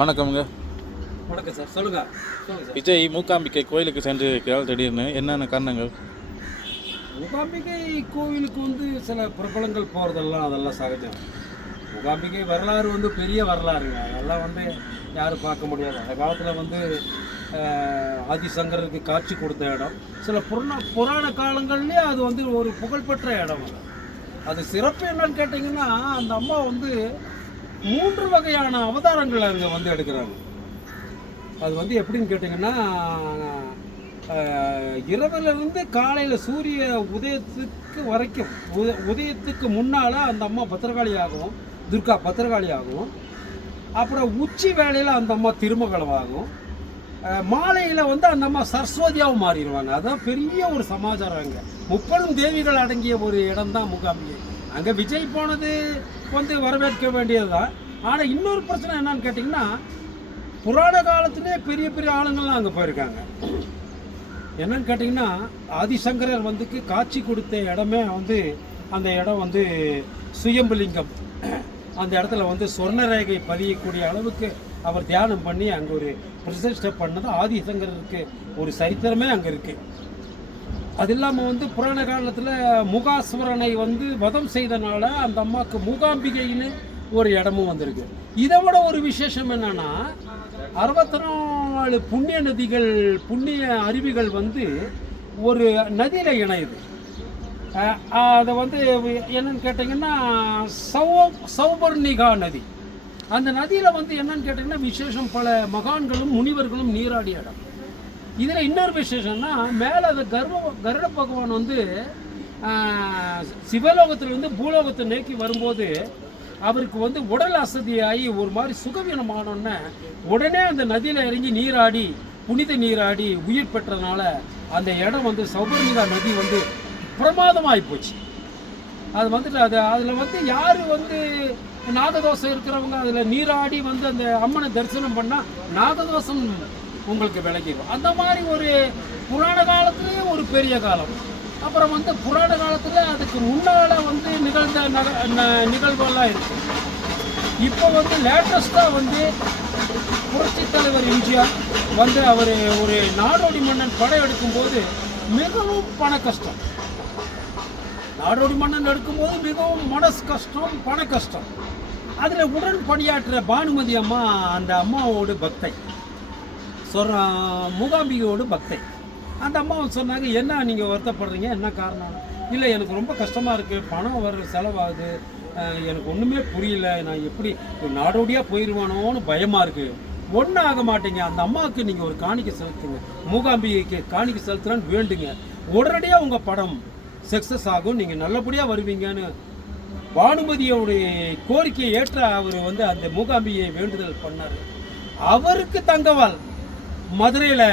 வணக்கம்ங்க. வணக்கம் சார். சொல்லுங்கள் சார். விஜய் மூகாம்பிகை கோயிலுக்கு சென்று இருக்கிறார். திடீர்னு என்னென்ன காரணங்கள்? மூகாம்பிகை கோவிலுக்கு சில பிரபலங்கள் போகிறதெல்லாம் அதெல்லாம் சகஜம். மூகாம்பிகை வரலாறு பெரிய வரலாறுங்க. அதெல்லாம் யாரும் பார்க்க முடியாது. அந்த காலத்தில் ஆதிசங்கருக்கு காட்சி கொடுத்த இடம். சில புராண காலங்கள்லேயே அது ஒரு புகழ்பெற்ற இடம். அது சிறப்பு என்னன்னு கேட்டிங்கன்னா, அந்த அம்மா 3 வகையான அவதாரங்கள் அங்கே எடுக்கிறாங்க. அது எப்படின்னு கேட்டிங்கன்னா, இரவிலிருந்து காலையில் சூரிய உதயத்துக்கு வரைக்கும் உதயத்துக்கு முன்னால் அந்த அம்மா பத்திரகாளியாகவும், துர்கா பத்திரகாளியாகவும், அப்புறம் உச்சி வேளையில் அந்த அம்மா திருமகளமாகும், மாலையில் அந்த அம்மா சரஸ்வதியாகவும் மாறிடுவாங்க. அதுதான் பெரிய ஒரு சமாச்சாரம். அங்கே 30 தேவிகள் அடங்கிய ஒரு இடம் தான் மூகாம்பிகை. அங்கே விஜய் போனது வரவேற்க வேண்டியது தான். ஆனால் இன்னொரு பிரச்சனை என்னன்னு கேட்டிங்கன்னா, புராண காலத்திலே பெரிய பெரிய ஆளுங்கள்லாம் அங்கே போயிருக்காங்க. என்னன்னு கேட்டிங்கன்னா, ஆதிசங்கரர் காட்சி கொடுத்த இடமே அந்த இடம் சுயம்புலிங்கம். அந்த இடத்துல சொர்ணரேகை பதியக்கூடிய அளவுக்கு அவர் தியானம் பண்ணி அங்கே ஒரு பிரதிஷ்டை பண்ணது ஆதிசங்கரருக்கு ஒரு சரித்திரமே அங்கே இருக்குது. அது இல்லாமல் புராண காலத்தில் முகாசுவரனை வதம் செய்தனால அந்த அம்மாவுக்கு மூகாம்பிகைன்னு ஒரு இடமும் வந்திருக்கு. இதை விட ஒரு விசேஷம் என்னன்னா, 64 புண்ணிய நதிகள், புண்ணிய அருவிகள் ஒரு நதியில் இணையுது. அதை என்னன்னு கேட்டிங்கன்னா சௌபர்ணிகா நதி. அந்த நதியில் என்னன்னு கேட்டிங்கன்னா விசேஷம், பல மகான்களும் முனிவர்களும் நீராடிய இடம். இதில் இன்னொரு விசேஷம்னா, மேலே அந்த கருட பகவான் சிவலோகத்திலிருந்து பூலோகத்தை நோக்கி வரும்போது அவருக்கு உடல் அசதியாகி ஒரு மாதிரி சுகவீனமானோன்னே உடனே அந்த நதியில் இறங்கி நீராடி, புனித நீராடி உயிர் பெற்றதுனால அந்த இடம் சௌபர்ணிகா நதி பிரமாதமாகி போச்சு. அது அது அதில் யார் நாகதோஷம் இருக்கிறவங்க அதில் நீராடி அந்த அம்மனை தரிசனம் பண்ணால் நாகதோஷம் உங்களுக்கு விளக்கிடும். அந்த மாதிரி ஒரு புராண காலத்துலேயே ஒரு பெரிய காலம். அப்புறம் புராண காலத்தில் அதுக்கு முன்னால் நிகழ்ந்த நிகழ்வெல்லாம் இருக்குது. இப்போ லேட்டஸ்ட்டாக புரட்சித் தலைவர் எம்ஜிஆர் அவர் ஒரு நாடோடி மன்னன் படம் எடுக்கும்போது மிகவும் பண கஷ்டம். நாடோடி மன்னன் எடுக்கும்போது மிகவும் மனசு கஷ்டம், பண கஷ்டம். அதில் உடன் பணியாற்றுற பானுமதி அம்மா, அந்த அம்மாவோட பக்தை, மூகாம்பிகையோடு பக்தை. அந்த அம்மா சொன்னாங்க, என்ன நீங்கள் வருத்தப்படுறீங்க, என்ன காரணம்? இல்லை, எனக்கு ரொம்ப கஷ்டமாக இருக்குது, பணம் வர செலவாகுது, எனக்கு ஒன்றுமே புரியல, நான் எப்படி நாடோடியாக போயிடுவானோன்னு பயமாக இருக்குது. ஒன்றும் ஆக மாட்டீங்க, அந்த அம்மாவுக்கு நீங்கள் ஒரு காணிக்கை செலுத்துங்க, மூகாம்பிகைக்கு காணிக்கை செலுத்துறான்னு வேண்டுங்க, உடனடியாக உங்கள் படம் சக்ஸஸ் ஆகும், நீங்கள் நல்லபடியாக வருவீங்கன்னு பானுமதியோடைய கோரிக்கையை ஏற்ற அவர் அந்த மூகாம்பிகையை வேண்டுதல் பண்ணார். அவருக்கு தங்கவாள் மதுரையில்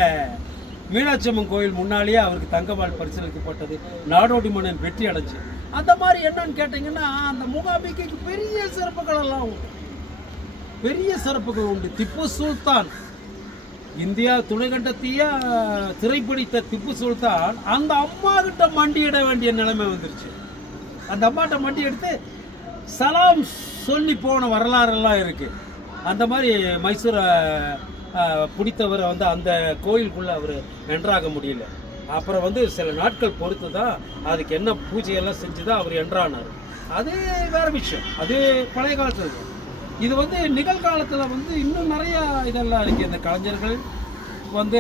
மீனாட்சி அம்மன் கோயில் முன்னாலேயே அவருக்கு தங்கவாள் பரிசீலிக்கப்பட்டது. நாடோடி மன்னன் வெற்றி அடைஞ்சு. அந்த மாதிரி என்னன்னு கேட்டிங்கன்னா, அந்த மூகாம்பிகைக்கு பெரிய சிறப்புகள் எல்லாம் உண்டு, பெரிய சிறப்புகள் உண்டு. திப்பு சுல்தான், இந்தியா துணைக்கண்டத்தையே திரைப்பிடித்த திப்பு சுல்தான் அந்த அம்மா கிட்ட மண்டியிட வேண்டிய நிலைமை வந்துருச்சு. அந்த அம்மாட்ட மண்டி எடுத்து சலாம் சொல்லி போன வரலாறெல்லாம் இருக்குது. அந்த மாதிரி மைசூரை பிடித்தவரை அந்த கோயிலுக்குள்ளே அவர் என்ட்ராக முடியல. அப்புறம் சில நாட்கள் பொறுத்து தான் அதுக்கு என்ன பூஜையெல்லாம் செஞ்சு தான் அவர் என்ட்ரானார். அது வேறு விஷயம், அது பழைய காலத்தில். இது நிகழ்காலத்தில் இன்னும் நிறையா இதெல்லாம் இருக்குது. இந்த கலைஞர்கள்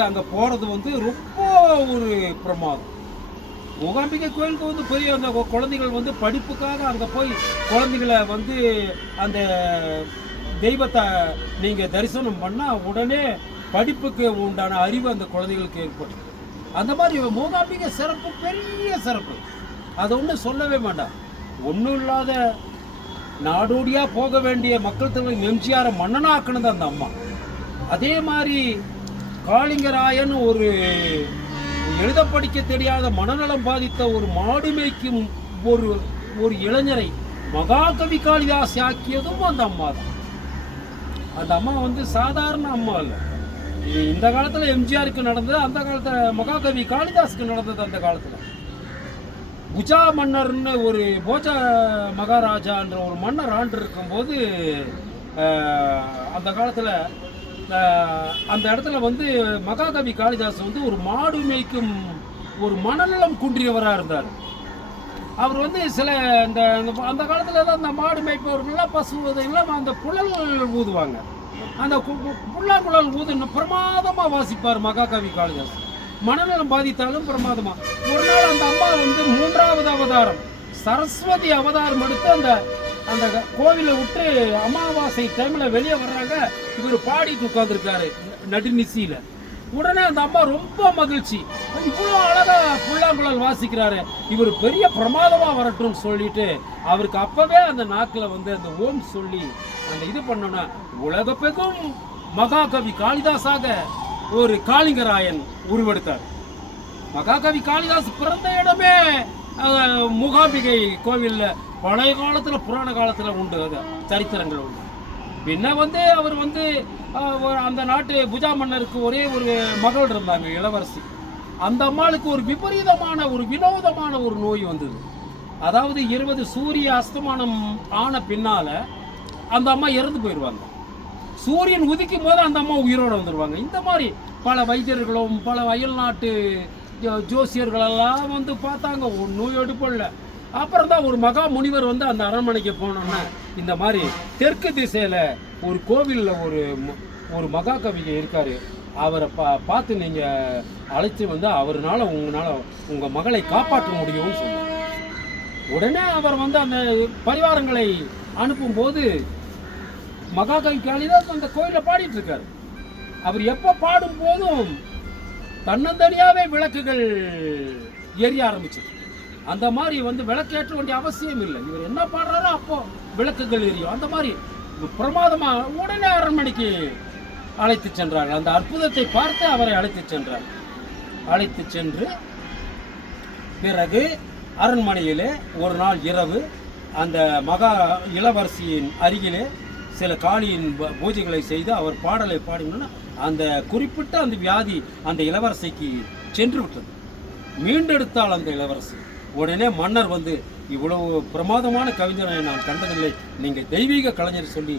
அங்கே போகிறது ரொம்ப ஒரு பிரமாதம். மூகாம்பிகை கோயிலுக்கு பெரிய அந்த குழந்தைகள் படிப்புக்காக அங்கே போய் குழந்தைகளை அந்த தெய்வத்தை நீங்கள் தரிசனம் பண்ணால் உடனே படிப்புக்கு உண்டான அறிவு அந்த குழந்தைகளுக்கு ஏற்படும். அந்த மாதிரி மூகாம்பிகை சிறப்பு பெரிய சிறப்பு, அதை ஒன்றும் சொல்லவே வேண்டாம். ஒன்றும் இல்லாத நாடோடியாக போக வேண்டிய மக்கள் தொகை எம்ஜிஆரை மன்னனாக்குனது அந்த அம்மா. அதே மாதிரி காளிங்கராயன் ஒரு எழுத படிக்க தெரியாத மனநலம் பாதித்த ஒரு மாடு மேய்க்கும் ஒரு இளைஞரை மகாகவி காளிதாஸ் ஆக்கியதும் அந்த அம்மா தான். அந்த அம்மா சாதாரண அம்மா இல்லை. இது இந்த காலத்தில் எம்ஜிஆருக்கு நடந்தது, அந்த காலத்தில் மகாகவி காளிதாஸுக்கு நடந்தது. அந்த காலத்தில் குஜா மன்னர்னு ஒரு போஜ மகாராஜான்ற ஒரு மன்னர் ஆண்டு இருக்கும்போது அந்த காலத்தில் அந்த இடத்துல வந்து மகாகவி காளிதாஸ் வந்து ஒரு மாடு மேய்க்கும் ஒரு மனநலம் குன்றியவராக இருந்தார். அவர் வந்து சில இந்த அந்த காலத்துல எல்லாம் அந்த மாடு மேய்ப்பவர்கள்லாம் பசுவதையெல்லாம் அந்த புழல் ஊதுவாங்க. அந்த புல்லாங்குழல் ஊது பிரமாதமாக வாசிப்பார் மகாகவி காளிதாஸ். மனநலம் பாதித்தாலும் பிரமாதமா. ஒரு நாள் அந்த அம்மா வந்து 3வது அவதாரம் சரஸ்வதி அவதாரம் எடுத்து அந்த அந்த கோவிலை விட்டு அமாவாசை டைமில் வெளியே வர்றாங்க. இவர் பாடிட்டு உட்காந்துருக்காரு நடுநிசியில. உடனே அந்த அம்மா ரொம்ப மகிழ்ச்சி, இவ்வளோ அழகா புல்லாங்குழல் வாசிக்கிறாரு, இவர் பெரிய பிரமாதமா வரட்டும்னு சொல்லிட்டு அவருக்கு அப்பவே அந்த நாக்கில் வந்து அந்த ஓம் சொல்லி அந்த இது பண்ணோன்னா உலகப்பெரும் மகாகவி காளிதாஸாக ஒரு காளிங்கராயன் உருவெடுத்தார். மகாகவி காளிதாஸ் பிறந்த இடமே மூகாம்பிகை கோவிலில் பழைய காலத்தில் புராண காலத்தில் உண்டு, அது சரித்திரங்கள் உண்டு. பின்ன வந்து அவர் வந்து அந்த நாட்டு புஜா மன்னருக்கு ஒரே ஒரு மகள் இருந்தாங்க, இளவரசி. அந்த அம்மாளுக்கு ஒரு விபரீதமான ஒரு வினோதமான ஒரு நோய் வந்தது. அதாவது 20 சூரிய அஸ்தமானம் ஆன பின்னால அந்த அம்மா இறந்து போயிடுவாங்க. சூரியன் உதிக்கும் போது அந்த அம்மா உயிரோடு வந்துடுவாங்க. இந்த மாதிரி பல வைத்தியர்களும் பல அயல் நாட்டு ஜோசியர்களெல்லாம் வந்து பார்த்தாங்க, ஒரு நோய் எடுப்படல. அப்புறம் தான் ஒரு மகா முனிவர் வந்து அந்த அரண்மனைக்கு போனோன்னா இந்த மாதிரி தெற்கு திசையில் ஒரு கோவிலில் ஒரு மகாகவி இருக்கார், அவரை பார்த்து நீங்கள் அழைச்சி வந்து அவர்னால உங்கள் மகளை காப்பாற்ற முடியும்னு சொன்னார். உடனே அவர் வந்து அந்த பரிவாரங்களை அனுப்பும்போது மகாகவி காளிதாஸ் அந்த கோயிலில் பாடிட்டு இருக்காரு. அவர் எப்போ பாடும் போதும் தன்னந்தனியாகவே விளக்குகள் எரிய ஆரம்பிச்சது. அந்த மாதிரி வந்து விளக்கேற்ற வேண்டிய அவசியம் இல்லை, இவர் என்ன பாடுறாரோ அப்போ விளக்குகள் எரியும். அந்த மாதிரி பிரமாதமா உடனே அரண்மனைக்கு அழைத்து சென்றார்கள். அந்த அற்புதத்தை பார்த்து அவரை அழைத்து சென்றார். அழைத்து சென்று பிறகு அரண்மனையிலே ஒரு நாள் இரவு அந்த மகா இளவரசியின் அருகிலே சில காளியின் பூஜைகளை செய்து அவர் பாடலை பாடினோன்னா அந்த குறிப்பிட்ட அந்த வியாதி அந்த இளவரசிக்கு சென்று விட்டது. மீண்டெடுத்தாள் அந்த இளவரசி. உடனே மன்னர் வந்து இவ்வளவு பிரமாதமான கவிஞரை நான் கண்டதில்லை, நீங்கள் தெய்வீக கலைஞர் சொல்லி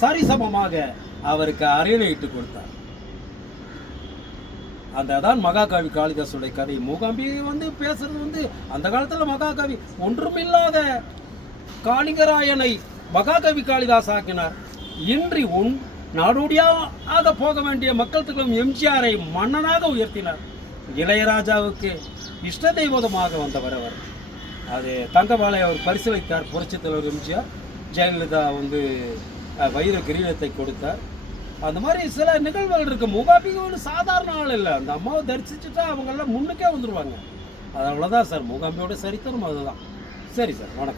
சரிசமமாக அவருக்கு அரியணையிட்டு கொடுத்தார். அந்த தான் மகாகவி காளிதாசுடைய கதை. மூகாம்பிகை வந்து பேசுறது வந்து அந்த காலத்தில் மகாகவி ஒன்றுமில்லாத காளிங்கராயனை மகாகவி காளிதாஸ் ஆக்கினார். இன்றி நாடோடியாக போக வேண்டிய மக்கள் திலகம் எம்ஜிஆரை மன்னனாக உயர்த்தினார். இளையராஜாவுக்கு இஷ்ட தெய்வமாக வந்தவர் அவர். அது தங்கபாலை அவர் பரிசீலித்தார். புரட்சித் தலைவர் எம்ஜிஆர், ஜெயலலிதா வந்து வைர கிரீடத்தை கொடுத்தார். அந்த மாதிரி சில நிகழ்வுகள் இருக்கு. மூகாம்பிகை ஒன்று சாதாரண ஆள் இல்லை. அந்த அம்மாவை தரிசிச்சுட்டா அவங்கெல்லாம் முன்னுக்கே வந்துடுவாங்க. அது அவ்வளோதான் சார், மூகாம்பியோட சரித்திரம் அதுதான். சரி சார், வணக்கம்.